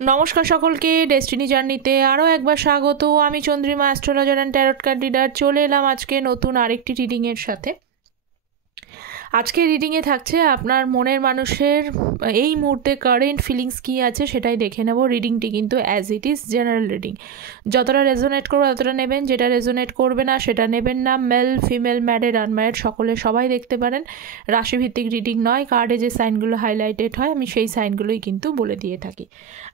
নমস্কার সকলকে, ডেস্টিনি জার্নিতে আরও একবার স্বাগত। আমি Chandrima, astrologer and tarot card reader, চলে এলাম আজকে নতুন আরেকটি রিডিংয়ের সাথে। আজকে রিডিংয়ে থাকছে আপনার মনের মানুষের এই মুহূর্তে কারেন্ট ফিলিংস কী আছে সেটাই দেখে নেব। রিডিংটি কিন্তু as it is general reading, যতটা রেজোনেট করবে ততটা নেবেন, যেটা রেজোনেট করবে না সেটা নেবেন না। মেল ফিমেল ম্যারিড আনম্যারিড সকলে সবাই দেখতে পারেন। রাশিভিত্তিক রিডিং নয়, কার্ডে যে সাইনগুলো হাইলাইটেড হয় আমি সেই সাইনগুলোই কিন্তু বলে দিয়ে থাকি।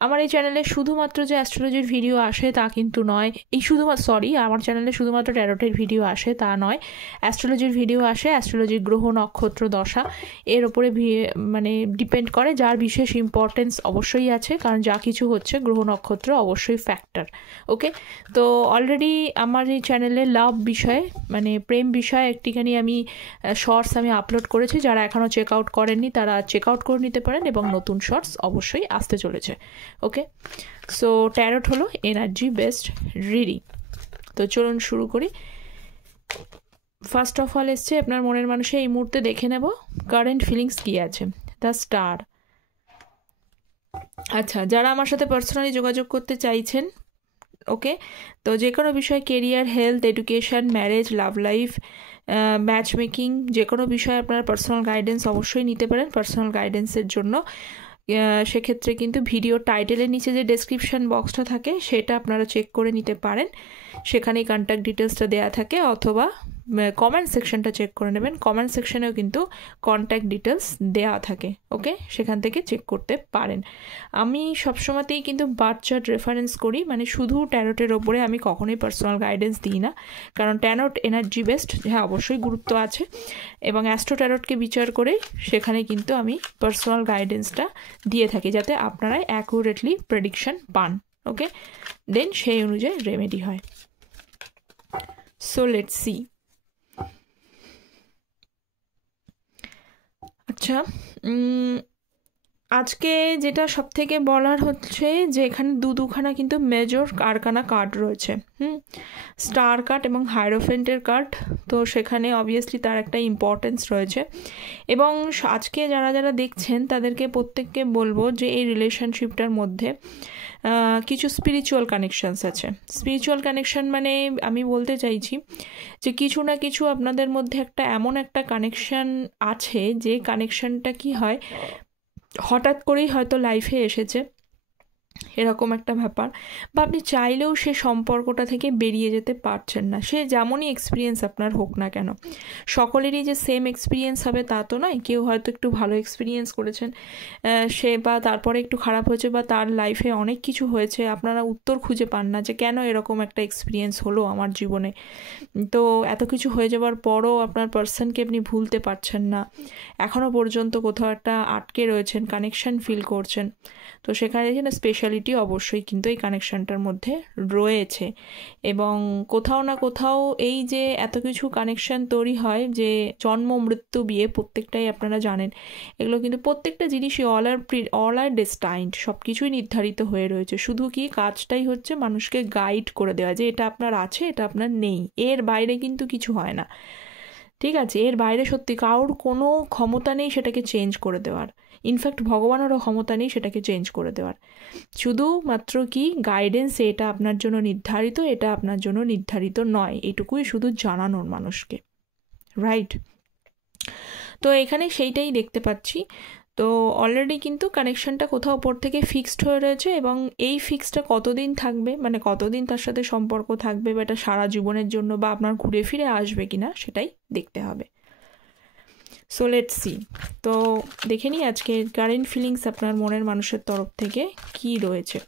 আমার এই চ্যানেলে শুধুমাত্র যে অ্যাস্ট্রোলজির ভিডিও আসে তা কিন্তু নয়, আমার চ্যানেলে শুধুমাত্র ট্যারোটের ভিডিও আসে তা নয়, অ্যাস্ট্রোলজির ভিডিও আসে। অ্যাস্ট্রোলজির গ্রহ নক্ষত্র দশা এর ওপরে মানে ডিপেন্ড করে, যার বিশেষ ইম্পর্টেন্স অবশ্যই আছে, কারণ যা কিছু হচ্ছে গ্রহ নক্ষত্র অবশ্যই ফ্যাক্টর। ওকে, তো অলরেডি আমার এই চ্যানেলে লাভ বিষয়ে মানে প্রেম বিষয়ে একটিখানি আমি শর্টস আমি আপলোড করেছি। যারা এখনও চেক আউট করেননি তারা চেক আউট করে নিতে পারেন, এবং নতুন শর্টস অবশ্যই আসতে চলেছে। ওকে, সো ট্যারোট হলো এনার্জি বেসড রিডিং। তো চলুন শুরু করি। ফার্স্ট অফ অল এসছে আপনার মনের মানুষে এই মুহূর্তে দেখে নেব কারেন্ট ফিলিংস কী আছে। The star. আচ্ছা, যারা আমার সাথে পার্সোনালি যোগাযোগ করতে চাইছেন, ওকে, তো যে কোনো বিষয়, career, health, education, marriage, love life, match making, যে কোনো বিষয়ে আপনারা পার্সোনাল গাইডেন্স অবশ্যই নিতে পারেন। পার্সোনাল গাইডেন্সের জন্য সেক্ষেত্রে কিন্তু ভিডিও টাইটেলের নিচে যে ডেসক্রিপশান বক্সটা থাকে সেটা আপনারা চেক করে নিতে পারেন, সেখানেই কন্ট্যাক্ট ডিটেলসটা দেওয়া থাকে, অথবা কমেন্ট সেকশনটা চেক করে নেবেন। কমেন্ট সেকশনেও কিন্তু কন্ট্যাক্ট ডিটেলস দেওয়া থাকে, ওকে, সেখান থেকে চেক করতে পারেন। আমি সবসময়তেই কিন্তু বার্থ চার্ট রেফারেন্স করি, মানে শুধু ট্যারোটের ওপরে আমি কখনোই পার্সোনাল গাইডেন্স দিই না, কারণ ট্যারোট এনার্জি বেসড, হ্যাঁ অবশ্যই গুরুত্ব আছে, এবং অ্যাস্ট্রো ট্যারোটকে বিচার করে সেখানে কিন্তু আমি পার্সোনাল গাইডেন্সটা দিয়ে থাকি, যাতে আপনারা অ্যাকুরেটলি প্রেডিকশন পান। ওকে, দেন সেই অনুযায়ী রেমেডি হয়। So let's see. আচ্ছা, আজকে যেটা সব থেকে বলার হচ্ছে যে এখানে দুখানা কিন্তু মেজর আরকানা কার্ড রয়েছে। স্টার কার্ড এবং হাইরোফেন্টের কার্ড, তো সেখানে অবভিয়াসলি তার একটা ইম্পর্টেন্স রয়েছে। এবং আজকে যারা যারা দেখছেন তাদেরকে প্রত্যেককে বলবো যে এই রিলেশনশিপটার মধ্যে কিছু স্পিরিচুয়াল কানেকশানস আছে। স্পিরিচুয়াল কানেকশান মানে আমি বলতে চাইছি যে কিছু না কিছু আপনাদের মধ্যে একটা এমন একটা কানেকশান আছে, যে কানেকশানটা কি হয় হঠাৎ করেই হয়তো লাইফে এসেছে, এরকম একটা ব্যাপার, বা আপনি চাইলেও সে সম্পর্কটা থেকে বেরিয়ে যেতে পারছেন না। সে যেমনই এক্সপিরিয়েন্স আপনার হোক না কেন, সকলেরই যে সেম এক্সপিরিয়েন্স হবে তা তো নয়। কেউ হয়তো একটু ভালো এক্সপিরিয়েন্স করেছেন, সে বা তারপরে একটু খারাপ হয়েছে, বা তার লাইফে অনেক কিছু হয়েছে, আপনারা উত্তর খুঁজে পান না যে কেন এরকম একটা এক্সপিরিয়েন্স হলো আমার জীবনে। তো এত কিছু হয়ে যাওয়ার পরও আপনার পার্সনকে আপনি ভুলতে পারছেন না, এখনও পর্যন্ত কোথাও একটা আটকে রয়েছেন, কানেকশান ফিল করছেন। তো সেখানে যেন স্পেশালিটি অবশ্যই কিন্তু এই কানেকশানটার মধ্যে রয়েছে। এবং কোথাও না কোথাও এই যে এত কিছু কানেকশান তৈরি হয়, যে জন্ম মৃত্যু বিয়ে প্রত্যেকটাই আপনারা জানেন, এগুলো কিন্তু প্রত্যেকটা জিনিসই অল আর ডেস্টাইন্ড, সব কিছুই নির্ধারিত হয়ে রয়েছে। শুধু কি কাজটাই হচ্ছে মানুষকে গাইড করে দেওয়া, যে এটা আপনার আছে এটা আপনার নেই, এর বাইরে কিন্তু কিছু হয় না। ঠিক আছে, এর বাইরে সত্যি কারোর কোনো ক্ষমতা নেই সেটাকে চেঞ্জ করে দেওয়ার। ইনফ্যাক্ট ভগবানেরও ক্ষমতা নেই সেটাকে চেঞ্জ করে দেওয়ার। শুধুমাত্র কি গাইডেন্স, এটা আপনার জন্য নির্ধারিত, এটা আপনার জন্য নির্ধারিত নয়, এটুকুই শুধু জানানোর মানুষকে, রাইট? তো এখানে সেইটাই দেখতে পাচ্ছি। তো অলরেডি কিন্তু কানেকশানটা কোথাও ওপর থেকে ফিক্সড হয়ে রয়েছে, এবং এই ফিক্সটা কতদিন থাকবে, মানে কতদিন তার সাথে সম্পর্ক থাকবে, বা এটা সারা জীবনের জন্য, বা আপনার ঘুরে ফিরে আসবে কিনা সেটাই দেখতে হবে। So let's see. তো দেখে নিই আজকে কারেন্ট ফিলিংস আপনার মনের মানুষের তরফ থেকে কি রয়েছে।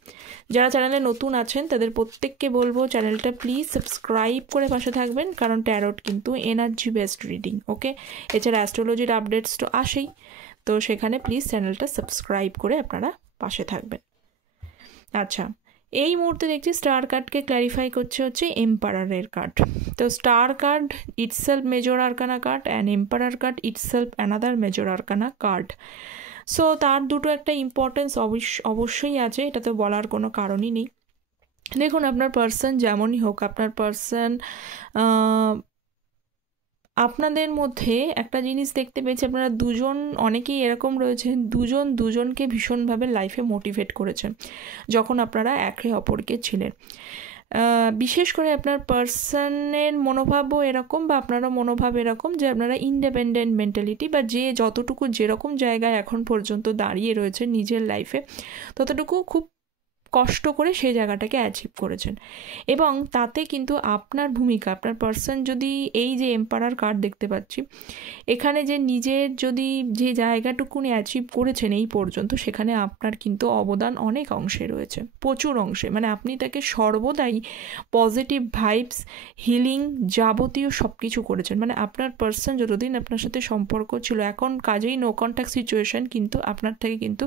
যারা চ্যানেলে নতুন আছেন তাদের প্রত্যেককে বলবো চ্যানেলটা প্লিজ সাবস্ক্রাইব করে পাশে থাকবেন, কারণ ট্যারোট কিন্তু এনার্জি বেসড রিডিং। ওকে, এছাড়া অ্যাস্ট্রোলজির আপডেটস তো আসেই, তো সেখানে প্লিজ চ্যানেলটা সাবস্ক্রাইব করে আপনারা পাশে থাকবেন। আচ্ছা, এই মুহূর্তে দেখছি স্টার কার্ডকে ক্ল্যারিফাই করছে হচ্ছে এম্পারারের কার্ড। তো star card itself major arcana card, and emperor card itself another major arcana card. So তার দুটো একটা ইম্পর্টেন্স অবশ্যই আছে, এটা তো বলার কোনো কারণই নেই। দেখুন, আপনার পার্সন যেমনই হোক, আপনার পার্সন আপনাদের মধ্যে একটা জিনিস দেখতে পেয়েছি, আপনারা দুজন অনেকেই এরকম রয়েছে, দুজন দুজনকে ভীষণভাবে লাইফে মোটিভেট করেছেন যখন আপনারা একে অপরকে ছিলেন। বিশেষ করে আপনার পার্সনের মনোভাবও এরকম বা আপনারও মনোভাব এরকম যে আপনারা ইন্ডিপেন্ডেন্ট মেন্টালিটি বা যে যতটুকু যেরকম জায়গায় এখন পর্যন্ত দাঁড়িয়ে রয়েছে নিজের লাইফে ততটুকু খুব কষ্ট করে সেই জায়গাটাকে অ্যাচিভ করেছেন। এবং তাতে কিন্তু আপনার ভূমিকা, আপনার পার্সন যদি এই যে এম্পারার কার্ড দেখতে পাচ্ছি এখানে, যে নিজের যদি যে জায়গাটুকুনি অ্যাচিভ করেছেন এই পর্যন্ত, সেখানে আপনার কিন্তু অবদান অনেক অংশে রয়েছে, প্রচুর অংশে। মানে আপনি তাকে সর্বদাই পজিটিভ ভাইবস, হিলিং, যাবতীয় সব কিছু করেছেন। মানে আপনার পার্সন যতদিন আপনার সাথে সম্পর্ক ছিল, এখন কাজেই নো কন্ট্যাক্ট সিচুয়েশন, কিন্তু আপনার থেকে কিন্তু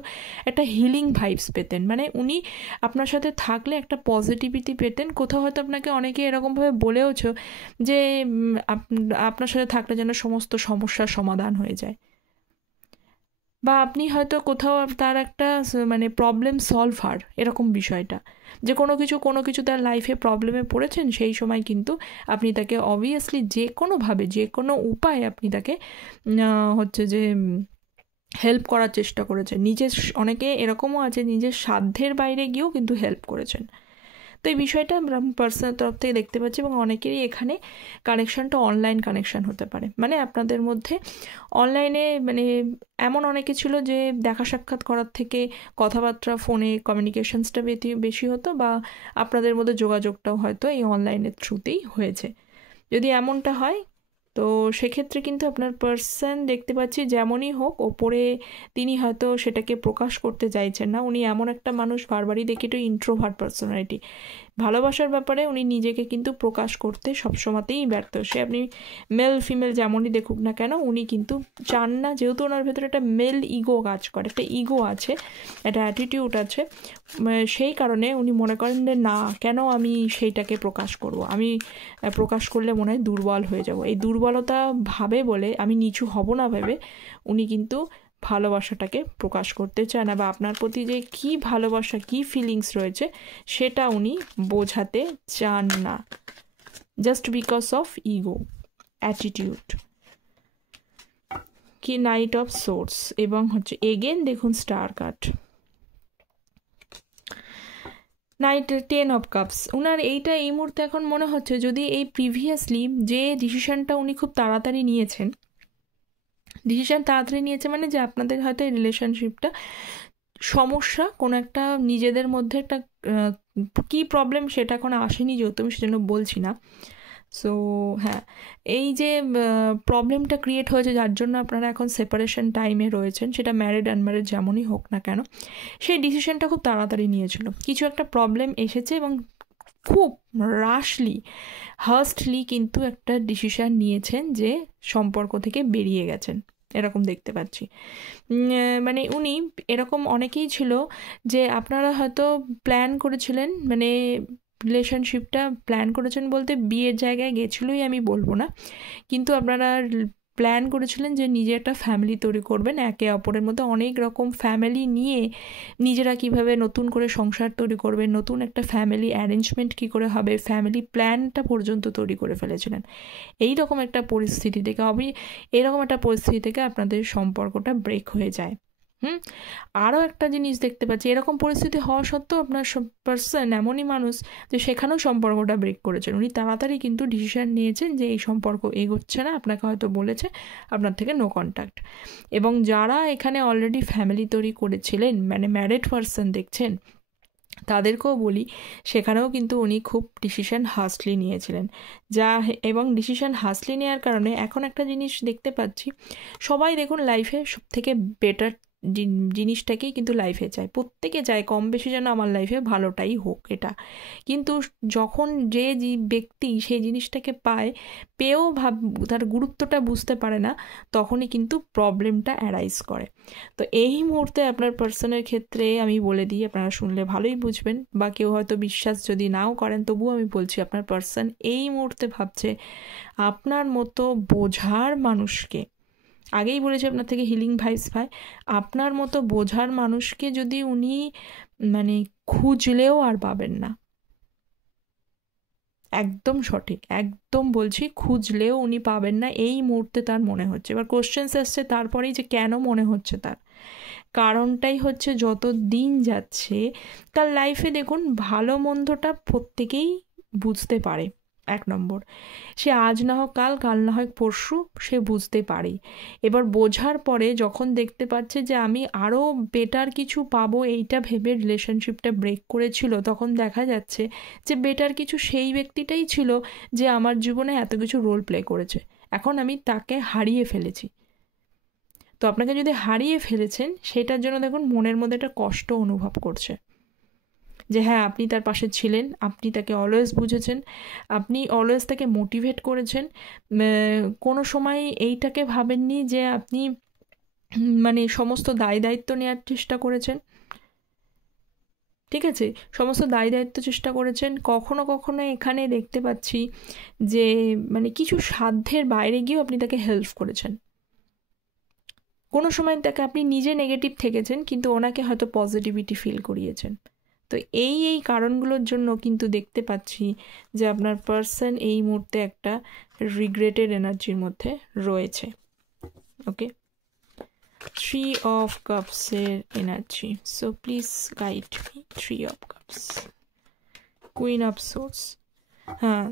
একটা হিলিং ভাইবস পেতেন। মানে উনি আপনার সাথে থাকলে একটা পজিটিভিটি পেতেন। কোথাও হয়তো আপনাকে অনেকে এরকমভাবে বলেওছো যে আপনার সাথে থাকলে যেন সমস্ত সমস্যার সমাধান হয়ে যায়, বা আপনি হয়তো কোথাও তার একটা মানে প্রবলেম সলভার, এরকম বিষয়টা, যে কোনো কিছু তার লাইফে প্রবলেমে পড়েছেন, সেই সময় কিন্তু আপনি তাকে অবভিয়াসলি যে কোনোভাবে যে কোনো উপায়ে আপনি তাকে হচ্ছে যে হেল্প করার চেষ্টা করেছেন। নিজের অনেকে এরকমও আছে নিজের সাধ্যের বাইরে গিয়েও কিন্তু হেল্প করেছেন। তো এই বিষয়টা আমরা পার্সোনাল তরফ থেকে দেখতে পাচ্ছি। এবং অনেকেরই এখানে কানেকশানটা অনলাইন কানেকশান হতে পারে। মানে আপনাদের মধ্যে অনলাইনে মানে এমন অনেকে ছিল যে দেখা সাক্ষাৎ করার থেকে কথাবার্তা, ফোনে কমিউনিকেশনসটা বেশি হতো, বা আপনাদের মধ্যে যোগাযোগটাও হয়তো এই অনলাইনের থ্রুতেই হয়েছে। যদি এমনটা হয় তো সেক্ষেত্রে কিন্তু আপনার পার্সন দেখতে পাচ্ছি যেমনই হোক ওপরে তিনি হয়তো সেটাকে প্রকাশ করতে চাইছেন না। উনি এমন একটা মানুষ, বারবারই দেখি একটু ইন্ট্রোভার্ট পার্সোনালিটি, ভালোবাসার ব্যাপারে উনি নিজেকে কিন্তু প্রকাশ করতে সবসময়তেই ব্যর্থ। সে আপনি মেল ফিমেল যেমনই দেখুক না কেন, উনি কিন্তু চান না, যেহেতু ওনার ভেতরে একটা মেল ইগো কাজ করে, একটা ইগো আছে, একটা অ্যাটিটিউড আছে, সেই কারণে উনি মনে করেন যে না, কেন আমি সেইটাকে প্রকাশ করব, আমি প্রকাশ করলে মনে হয় দুর্বল হয়ে যাব। এই দুর্বলতা ভাবে বলে, আমি নিচু হব না ভেবে উনি কিন্তু ভালোবাসাটাকে প্রকাশ করতে চায় না, বা আপনার প্রতি যে কী ভালোবাসা, কী ফিলিংস রয়েছে সেটা উনি বোঝাতে চান না, just because of ego, attitude. কি নাইট অফ সোর্স এবং হচ্ছে এগেন দেখুন star card, knight 10 of cups. ওনার এইটা এই মুহূর্তে এখন মনে হচ্ছে যদি এই প্রিভিয়াসলি যে ডিসিশনটা উনি খুব তাড়াতাড়ি নিয়েছেন, ডিসিশন তাড়াতাড়ি নিয়েছে মানে যে আপনাদের হয়তো এই রিলেশনশিপটা সমস্যা, কোনো একটা নিজেদের মধ্যে একটা কী প্রবলেম সেটা এখন আসেনি, যেহেতু আমি সেজন্য বলছি না। সো হ্যাঁ, এই যে প্রবলেমটা ক্রিয়েট হয়েছে যার জন্য আপনারা এখন সেপারেশন টাইমে রয়েছেন, সেটা ম্যারিড আনম্যারিড যেমনই হোক না কেন, সেই ডিসিশনটা খুব তাড়াতাড়ি নিয়েছিল। কিছু একটা প্রবলেম এসেছে এবং খুব রাশলি, হার্স্টলি কিন্তু একটা ডিসিশন নিয়েছেন যে সম্পর্ক থেকে বেরিয়ে গেছেন, এরকম দেখতে পাচ্ছি। মানে উনি এরকম অনেকেই ছিল যে আপনারা হয়তো প্ল্যান করেছিলেন, মানে রিলেশনশিপটা প্ল্যান করেছেন বলতে বিয়ের জায়গায় গেছিলোই আমি বলবো না, কিন্তু আপনারা প্ল্যান করেছিলেন যে নিজে একটা ফ্যামিলি তৈরি করবেন, একে অপরের মধ্যে অনেক রকম ফ্যামিলি নিয়ে নিজেরা কিভাবে নতুন করে সংসার তৈরি করবেন, নতুন একটা ফ্যামিলি অ্যারেঞ্জমেন্ট কী করে হবে, ফ্যামিলি প্ল্যানটা পর্যন্ত তৈরি করে ফেলেছিলেন। এই রকম একটা পরিস্থিতি থেকে এরকম একটা পরিস্থিতি থেকে আপনাদের সম্পর্কটা ব্রেক হয়ে যায়। আরও একটা জিনিস দেখতে পাচ্ছি, এরকম পরিস্থিতি হওয়া সত্ত্বেও আপনার পার্সন এমনই মানুষ যে সেখানেও সম্পর্কটা ব্রেক করেছেন। উনি তাড়াতাড়ি কিন্তু ডিসিশন নিয়েছেন যে এই সম্পর্ক এগোচ্ছে না, আপনাকে হয়তো বলেছে আপনার থেকে নো কন্ট্যাক্ট। এবং যারা এখানে অলরেডি ফ্যামিলি তৈরি করেছিলেন, মানে ম্যারিড পার্সন দেখছেন, তাদেরকেও বলি সেখানেও কিন্তু উনি খুব ডিসিশন হাসলি নিয়েছিলেন, এবং ডিসিশন হাসলি নেওয়ার কারণে এখন একটা জিনিস দেখতে পাচ্ছি, সবাই দেখুন লাইফে সব থেকে বেটার জিনিসটাকেই কিন্তু লাইফে চায়, প্রত্যেকে চায় কম বেশি যেন আমার লাইফে ভালোটাই হোক এটা, কিন্তু যখন যে ব্যক্তি সেই জিনিসটাকে পায়, পেয়েও তার গুরুত্বটা বুঝতে পারে না, তখনই কিন্তু প্রবলেমটা অ্যারাইজ করে। তো এই মুহূর্তে আপনার পার্সনের ক্ষেত্রে আমি বলে দিই, আপনারা শুনলে ভালোই বুঝবেন, বা কেউ হয়তো বিশ্বাস যদি নাও করেন তবুও আমি বলছি, আপনার পার্সন এই মুহূর্তে ভাবছে আপনার মতো বোঝার মানুষকে, আগেই বলেছি আপনার থেকে হিলিং ভাইবস পায়, আপনার মতো বোঝার মানুষকে যদি উনি মানে খুঁজলেও আর পাবেন না। একদম সঠিক, একদম বলছি, খুঁজলেও উনি পাবেন না এই মুহূর্তে তার মনে হচ্ছে। এবার কোশ্চেন্স আসছে তারপরেই যে কেন মনে হচ্ছে তার কারণটাই হচ্ছে যত দিন যাচ্ছে তার লাইফে দেখুন ভালো মন্দটা প্রত্যেকেই বুঝতে পারে। 1 নম্বর, সে আজ না হোক কাল, কাল না হোক পরশু সে বুঝতে পারে। এবার বোঝার পরে যখন দেখতে পাচ্ছে যে আমি আরও বেটার কিছু পাবো এইটা ভেবে রিলেশনশিপটা ব্রেক করেছিল, তখন দেখা যাচ্ছে যে বেটার কিছু সেই ব্যক্তিটাই ছিল যে আমার জীবনে এত কিছু রোল প্লে করেছে। এখন আমি তাকে হারিয়ে ফেলেছি। তো আপনাকে যদি হারিয়ে ফেলেছেন সেটার জন্য দেখুন মনের মধ্যে একটা কষ্ট অনুভব করছে যে হ্যাঁ আপনি তার পাশে ছিলেন, আপনি তাকে অলওয়েজ বুঝেছেন, আপনি অলওয়েজ তাকে মোটিভেট করেছেন, কোনো সময় এইটাকে ভাবেননি যে আপনি মানে সমস্ত দায় দায়িত্ব নেওয়ার চেষ্টা করেছেন। ঠিক আছে, সমস্ত দায় দায়িত্ব চেষ্টা করেছেন। কখনো কখনো এখানে দেখতে পাচ্ছি যে মানে কিছু সাধ্যের বাইরে গিয়েও আপনি তাকে হেল্প করেছেন। কোনো সময় তাকে আপনি নিজে নেগেটিভ থেকেছেন কিন্তু ওনাকে হয়তো পজিটিভিটি ফিল করিয়েছেন। তো এই কারণগুলোর জন্য কিন্তু দেখতে পাচ্ছি যে আপনার পার্সন এই মুহূর্তে একটা রিগ্রেটেড এনার্জির মধ্যে রয়েছে। ওকে, 3 of Cups এর energy. So please guide me. 3 of Cups, Queen of Swords। হ্যাঁ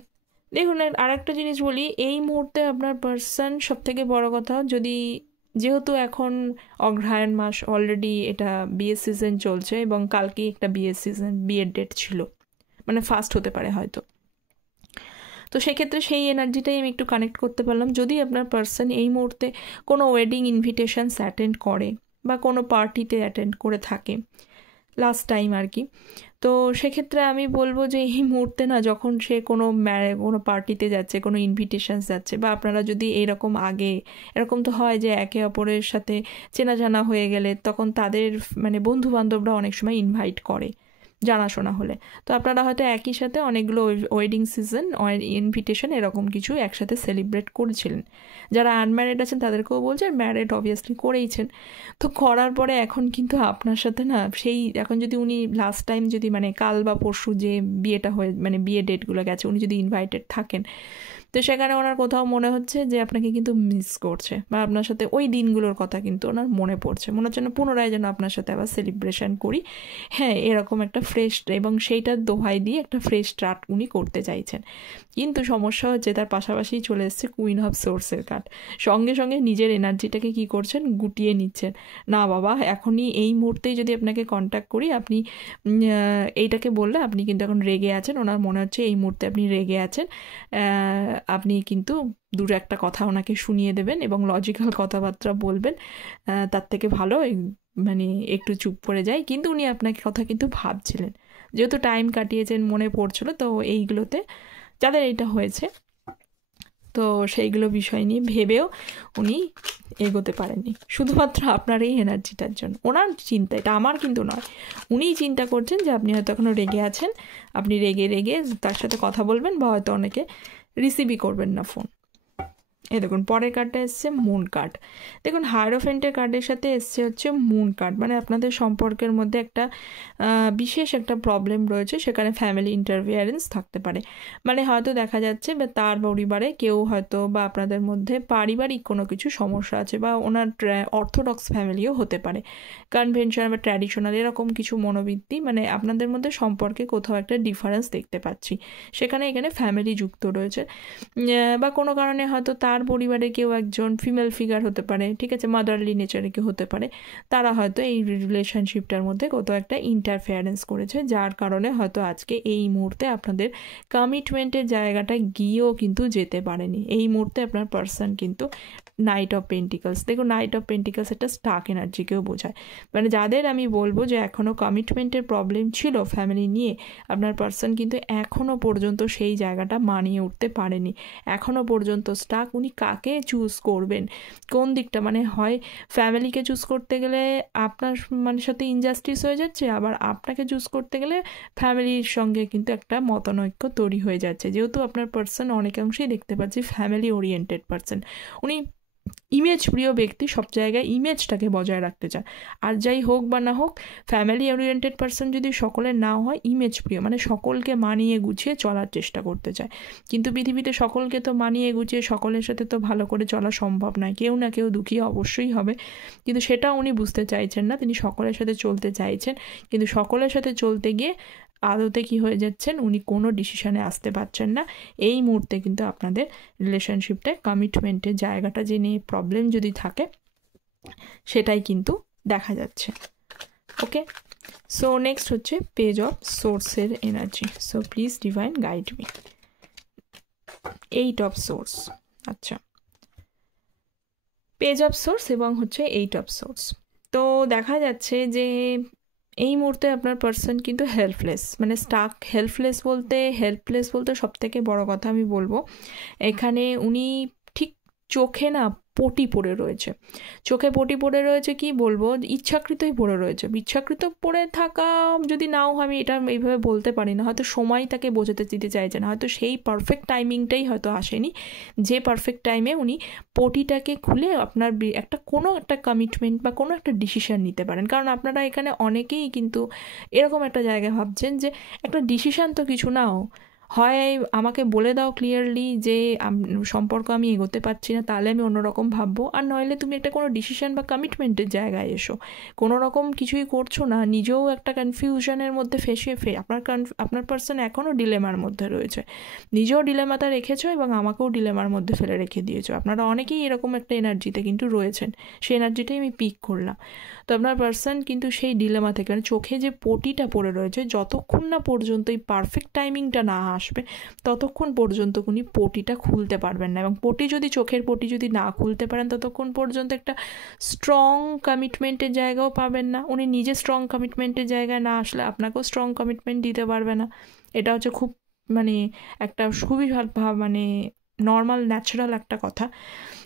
দেখুন আরেকটা জিনিস বলি, এই মুহূর্তে আপনার পার্সন সব থেকে বড় কথা, যদি যেহেতু এখন অগ্রহায়ণ মাস অলরেডি এটা বিয়ের সিজন চলছে এবং কালকেই একটা বিয়ের সিজন, বিয়ের ডেট ছিল, মানে ফার্স্ট হতে পারে হয়তো, তো সেক্ষেত্রে সেই এনার্জিটাই আমি একটু কানেক্ট করতে পারলাম। যদি আপনার পার্সন এই মুহূর্তে কোনো ওয়েডিং ইনভিটেশনস অ্যাটেন্ড করে বা কোনো পার্টিতে অ্যাটেন্ড করে থাকে লাস্ট টাইম আর কি, তো সেক্ষেত্রে আমি বলবো যে এই মুহূর্তে না, যখন সে কোনো পার্টিতে যাচ্ছে, কোনো ইনভিটেশনস যাচ্ছে, বা আপনারা যদি এরকম আগে এরকম তো হয় যে একে অপরের সাথে চেনা জানা হয়ে গেলে তখন তাদের মানে বন্ধু বান্ধবরা অনেক সময় ইনভাইট করে জানাশোনা হলে, তো আপনারা হয়তো একই সাথে অনেকগুলো ওয়েডিং সিজন ইনভিটেশন এরকম কিছু একসাথে সেলিব্রেট করেছিলেন। যারা আনম্যারিড আছেন তাদেরকেও বলছে, ম্যারিড অবভিয়াসলি করেইছেন। তো করার পরে এখন কিন্তু আপনার সাথে না সেই, এখন যদি উনি লাস্ট টাইম যদি মানে কাল বা পরশু যে বিয়েটা হয়ে মানে বিয়ে ডেটগুলো গেছে উনি যদি ইনভাইটেড থাকেন, তো সেখানে ওনার কোথাও মনে হচ্ছে যে আপনাকে কিন্তু মিস করছে, বা আপনার সাথে ওই দিনগুলোর কথা কিন্তু ওনার মনে পড়ছে, মনে হচ্ছে না পুনরায় যেন আপনার সাথে আবার সেলিব্রেশন করি। হ্যাঁ এরকম একটা ফ্রেশ, এবং সেইটার দোহাই দিয়ে একটা ফ্রেশ স্টার্ট উনি করতে চাইছেন। কিন্তু সমস্যা হচ্ছে তার পাশাপাশি চলে এসছে কুইন অফ সোর্সের কার্ড, সঙ্গে সঙ্গে নিজের এনার্জিটাকে কি করছেন, গুটিয়ে নিচ্ছেন। না বাবা, এখনই এই মুহূর্তেই যদি আপনাকে কন্ট্যাক্ট করি, আপনি এইটাকে বললে আপনি কিন্তু এখন রেগে আছেন, ওনার মনে হচ্ছে এই মুহূর্তে আপনি রেগে আছেন। আপনি কিন্তু দূরে একটা কথা ওনাকে শুনিয়ে দেবেন এবং লজিক্যাল কথাবার্তা বলবেন, তার থেকে ভালো মানে একটু চুপ করে যায়। কিন্তু উনি আপনাকে কথা কিন্তু ভাবছিলেন, যেহেতু টাইম কাটিয়েছেন মনে পড়ছিল, তো এইগুলোতে যাদের এইটা হয়েছে তো সেইগুলো বিষয় নিয়ে ভেবেও উনি এগোতে পারেননি, শুধুমাত্র আপনার এই এনার্জিটার জন্য। ওনার চিন্তা, এটা আমার কিন্তু নয়, উনিই চিন্তা করছেন যে আপনি হয়তো এখনও রেগে আছেন, আপনি রেগে রেগে তার সাথে কথা বলবেন, বা হয়তো অনেকে রিসিভই করবেন না ফোন। এই দেখুন পরের কার্ডটা এসছে মুন কার্ড। দেখুন হায়ারোফেন্টের কার্ডের সাথে এসছে হচ্ছে মুন কার্ড, মানে আপনাদের সম্পর্কের মধ্যে একটা বিশেষ একটা প্রবলেম রয়েছে, সেখানে ফ্যামিলি ইন্টারফিয়ারেন্স থাকতে পারে। মানে হয়তো দেখা যাচ্ছে বা তার পরিবারে কেউ হয়তো, বা আপনাদের মধ্যে পারিবারিক কোনো কিছু সমস্যা আছে, বা ওনার অর্থোডক্স ফ্যামিলিও হতে পারে, কনভেনশনাল বা ট্র্যাডিশনাল এরকম কিছু মনোবৃত্তি, মানে আপনাদের মধ্যে সম্পর্কে কোথাও একটা ডিফারেন্স দেখতে পাচ্ছি, সেখানে এখানে ফ্যামিলি যুক্ত রয়েছে। বা কোনো কারণে হয়তো তার পরিবারে কেউ একজন ফিমেল ফিগার হতে পারে, ঠিক আছে, মাদারলি নেচারে কেউ হতে পারে, তারা হয়তো এই রিলেশনশিপটার মধ্যে কোথাও একটা ইন্টারফেয়ারেন্স করেছে, যার কারণে হয়তো আজকে এই মুহূর্তে আপনাদের কমিটমেন্টের জায়গাটা গিয়েও কিন্তু যেতে পারেনি। এই মুহূর্তে আপনার পার্সন কিন্তু নাইট অফ পেন্টিকলস, দেখুন নাইট অফ পেন্টিকলস একটা স্টাক এনার্জিকেও বোঝায়, মানে যাদের আমি বলবো যে এখনও কমিটমেন্টের প্রবলেম ছিল ফ্যামিলি নিয়ে, আপনার পার্সন কিন্তু এখনও পর্যন্ত সেই জায়গাটা মানিয়ে উঠতে পারেনি, এখনও পর্যন্ত স্টাক। উনি কাকে চুজ করবেন, কোন দিকটা, মানে হয় ফ্যামিলিকে চুজ করতে গেলে আপনার মানে সাথে ইনজাস্টিস হয়ে যাচ্ছে, আবার আপনাকে চুজ করতে গেলে ফ্যামিলির সঙ্গে কিন্তু একটা মতানৈক্য তৈরি হয়ে যাচ্ছে, যেহেতু আপনার পার্সন অনেকাংশেই দেখতে পাচ্ছি ফ্যামিলি ওরিয়েন্টেড পার্সন। উনি ইমেজ প্রিয় ব্যক্তি সব জায়গায় ইমেজটাকে বজায় রাখতে চায়। আর যাই হোক বা না হোক, ফ্যামিলি ওরিয়েন্টেড পার্সন যদি সকলের নাও হয়, ইমেজ প্রিয় মানে সকলকে মানিয়ে গুছিয়ে চলার চেষ্টা করতে চায়। কিন্তু পৃথিবীতে সকলকে তো মানিয়ে গুছিয়ে সকলের সাথে তো ভালো করে চলা সম্ভব নয়, কেউ না কেউ দুঃখী অবশ্যই হবে। কিন্তু সেটা উনি বুঝতে চাইছেন না, তিনি সকলের সাথে চলতে চাইছেন, কিন্তু সকলের সাথে চলতে গিয়ে আদতে কি হয়ে যাচ্ছেন, উনি কোনো ডিসিশনে আসতে পারছেন না। এই মুহূর্তে কিন্তু আপনাদের রিলেশনশিপটায় কমিটমেন্টের জায়গাটা যে নিয়ে প্রবলেম যদি থাকে, সেটাই কিন্তু দেখা যাচ্ছে। ওকে, সো নেক্সট হচ্ছে পেজ অফ সোর্সের energy. So please divine guide me. 8 of swords, আচ্ছা, পেজ অফ সোর্স এবং হচ্ছে 8 অফ সোর্স। তো দেখা যাচ্ছে যে এই মুহূর্তে আপনার পার্সন কিন্তু হেল্পলেস, মানে স্টাক। হেল্পলেস বলতে সব থেকে বড় কথা আমি বলবো, এখানে উনি ঠিক চোখে না পটি পড়ে রয়েছে। চোখে পটি পড়ে রয়েছে, কি বলবো, ইচ্ছাকৃতই পড়ে রয়েছে। ইচ্ছাকৃত পড়ে থাকা যদি নাও, আমি এটা এইভাবে বলতে পারি না, হয়তো সময় তাকে বোঝাতে দিতে চাইছে না, হয়তো সেই পারফেক্ট টাইমিংটাই হয়তো আসেনি, যে পারফেক্ট টাইমে উনি পটিটাকে খুলে আপনার কোনো একটা কমিটমেন্ট বা কোনো একটা ডিসিশন নিতে পারেন। কারণ আপনারা এখানে অনেকেই কিন্তু এরকম একটা জায়গায় ভাবছেন যে একটা ডিসিশন তো কিছু নাও, হয় আমাকে বলে দাও ক্লিয়ারলি যে সম্পর্ক আমি এগোতে পারছি না, তাহলে আমি অন্যরকম ভাববো, আর নইলে তুমি একটা কোনো ডিসিশন বা কমিটমেন্টের জায়গায় এসো। কোনো রকম কিছুই করছো না, নিজেও একটা কনফিউশনের মধ্যে আপনার পার্সন এখনও ডিলেমার মধ্যে রয়েছে, নিজেও ডিলেমাটা রেখেছো এবং আমাকেও ডিলেমার মধ্যে ফেলে রেখে দিয়েছো। আপনারা অনেকেই এরকম একটা এনার্জিতে কিন্তু রয়েছেন, সেই এনার্জিটাই আমি পিক করলাম। তো আপনার পার্সন কিন্তু সেই ডিলেমা থেকে, মানে চোখে যে পটিটা পড়ে রয়েছে, যতক্ষণ না পর্যন্ত এই পারফেক্ট টাইমিংটা না আসবে ততক্ষণ পর্যন্ত উনি পটিটা খুলতে পারবেন না। এবং চোখের পটি যদি না খুলতে পারেন, ততক্ষণ পর্যন্ত একটা স্ট্রং কমিটমেন্টের জায়গাও পাবেন না। উনি নিজে স্ট্রং কমিটমেন্টের জায়গায় না আসলে আপনাকেও স্ট্রং কমিটমেন্ট দিতে পারবে না। এটা হচ্ছে খুব একটা খুবই মানে নর্মাল ন্যাচারাল একটা কথা।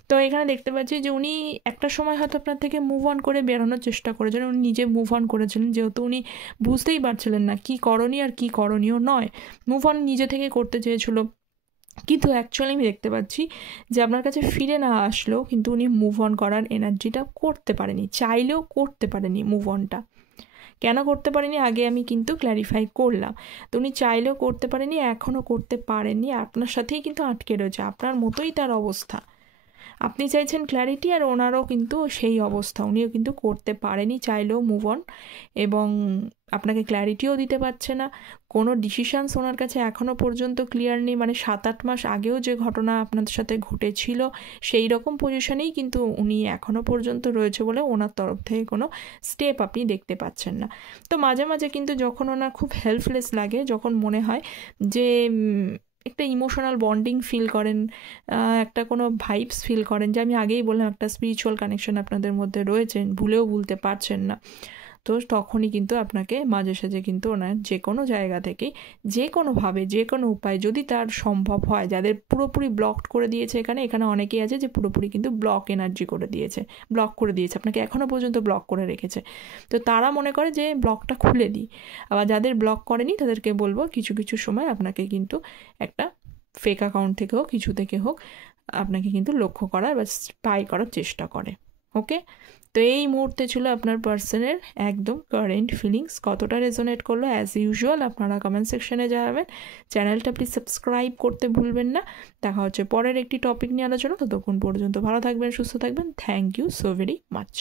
তো এখানে দেখতে পাচ্ছি যে উনি একটা সময় হয়তো আপনার থেকে মুভ অন করে বেরোনোর চেষ্টা করেছেন, উনি নিজে মুভ অন করেছিলেন, যেহেতু উনি বুঝতেই পারছিলেন না কী করণীয় আর কী করণীয় নয়। মুভ অন নিজে থেকে করতে চেয়েছিল, কিন্তু অ্যাকচুয়ালি আমি দেখতে পাচ্ছি যে আপনার কাছে ফিরে না আসলেও কিন্তু উনি মুভ অন করার এনার্জিটা করতে পারেনি, চাইলেও করতে পারেনি মুভ অনটা। কেন করতে পারেনি আগে আমি কিন্তু ক্ল্যারিফাই করলাম। তো উনি চাইলেও করতে পারেনি, এখনও করতে পারেননি, আপনার সাথেই কিন্তু আটকে রয়েছে, আপনার মতোই তার অবস্থা। আপনি চাইছেন ক্ল্যারিটি, আর ওনারও কিন্তু সেই অবস্থা, উনিও কিন্তু করতে পারেনি চাইলেও মুভ অন, এবং আপনাকে ক্ল্যারিটিও দিতে পারছে না। কোনো ডিসিশানস ওনার কাছে এখনও পর্যন্ত ক্লিয়ার নেই, মানে 7-8 মাস আগেও যে ঘটনা আপনাদের সাথে ঘটেছিল সেই রকম পজিশনেই কিন্তু উনি এখনও পর্যন্ত রয়েছে বলে ওনার তরফ থেকে কোনো স্টেপ আপনি দেখতে পাচ্ছেন না। তো মাঝে মাঝে কিন্তু যখন ওনার খুব হেল্পলেস লাগে, যখন মনে হয় যে একটা ইমোশনাল বন্ডিং ফিল করেন, একটা কোনো ভাইবস ফিল করেন, যে আমি আগেই বললাম একটা স্পিরিচুয়াল কানেকশন আপনাদের মধ্যে রয়েছেন, ভুলেও ভুলতে পারছেন না, তো তখনই কিন্তু আপনাকে মাঝে সাঝে কিন্তু ওনার যে কোনো জায়গা থেকে যে কোনোভাবে যে কোনো উপায় যদি তার সম্ভব হয়, যাদের পুরোপুরি ব্লক করে দিয়েছে, এখানে অনেকেই আছে যে পুরোপুরি কিন্তু ব্লক করে দিয়েছে আপনাকে, এখনও পর্যন্ত ব্লক করে রেখেছে, তো তারা মনে করে যে ব্লকটা খুলে দিই। আবার যাদের ব্লক করেনি তাদেরকে বলবো কিছু কিছু সময় আপনাকে কিন্তু একটা ফেক অ্যাকাউন্ট থেকে হোক, কিছু থেকে হোক, আপনাকে কিন্তু লক্ষ্য করার বা স্পাই করার চেষ্টা করে। ওকে, তো এই মুহূর্তে ছিল আপনার পার্সনের একদম কারেন্ট ফিলিংস। কতটা রেজোনেট করলো অ্যাজ ইউজুয়াল আপনারা কমেন্ট সেকশনে জানাবেন। চ্যানেলটা প্লিজ সাবস্ক্রাইব করতে ভুলবেন না। দেখা হচ্ছে পরের একটি টপিক নিয়ে আলোচনা, ততক্ষণ পর্যন্ত ভালো থাকবেন, সুস্থ থাকবেন। Thank you so very much.